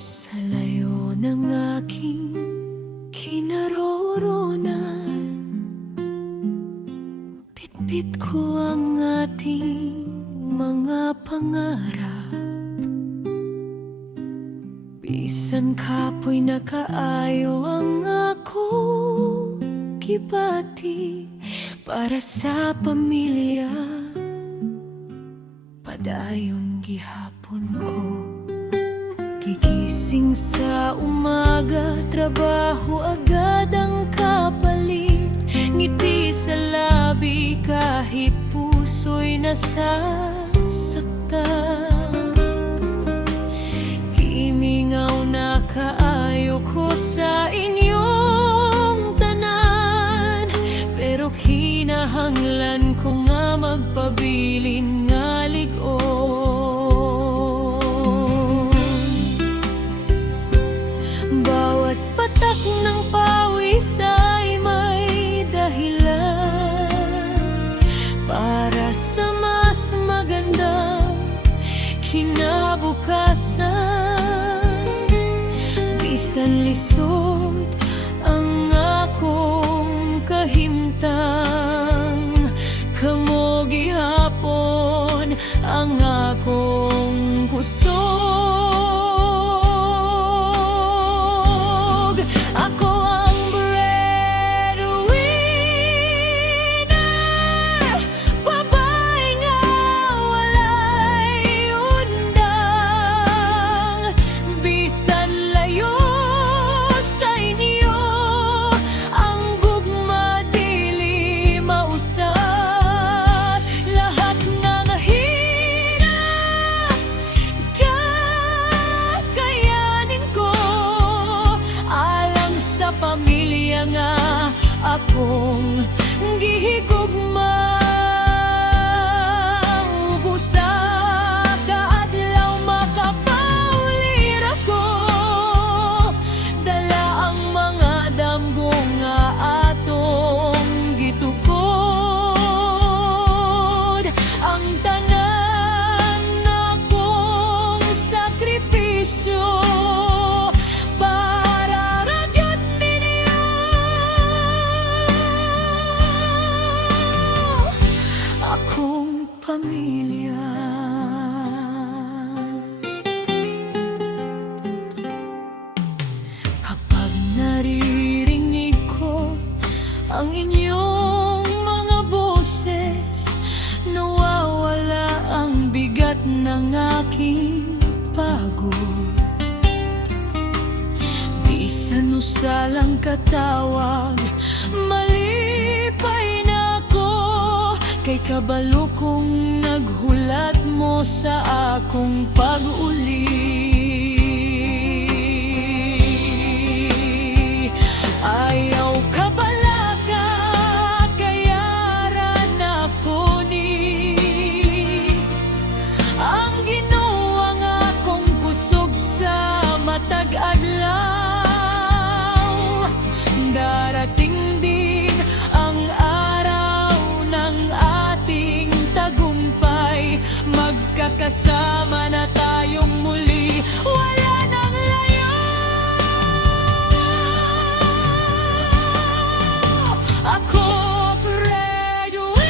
Sa layo ng aking kinaroroonan, bitbit ko ang ating mga pangarap. Bisan kapoy nakaayo ang akong gibati para sa pamilya. Padayon gihapon ko, gigising sa umaga, trabaho agad ang kapalit. Ngiti sa labi kahit puso'y nasasaktan. Himingaw na kaayo ko sa inyong tanan, pero kinahanglan ko nga magpabilin nga lig-on. Bawat patak ng pawis ay may dahilan para sa mas magandang kinabukasan. Bisan lisod ang akong kahimtang, kamo gihapon ang akong kusog. Ako ang breadwinner, babae nga walay undang. Bisan layo sa inyo ang gugma, dili mausap. Lahat ng hirap kakayanin ko, alang sa pamilya nga akong gihigugma. Ubusa kaadlaw makapaulir ako, dala ang mga damgo nga atong gitukod. Ang tanan akong sakripisyo para ragyot ninyo. Akong pamilya. Kapag naririnig ko ang inyong mga boses, nawawala ang bigat ng aking pagod. Bisan usalang katawag, malipay na ko, kay kabalo kong naghulat mo sa akong pag-uli. Ayaw ka balaka, kaya ran ako ni ang ginawa nga akong kusog sa matag adlaw. Darating din ang araw ng ating tagumpay, magkakasama na tayong muli, wala nang layo. Ako breadwinner,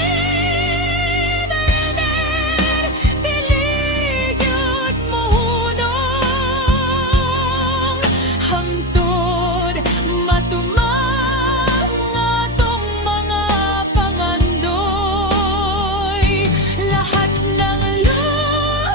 dili gyud mohunong, hangtod matumang atong mga pangandoy. Lahat ng luhay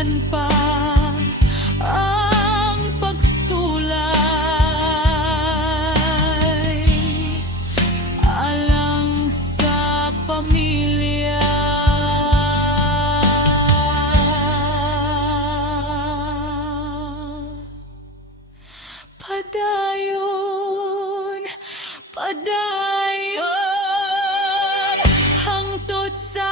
kailan pa ang pagsulay alang sa pamilya. Padayon, padayon, hangtod sa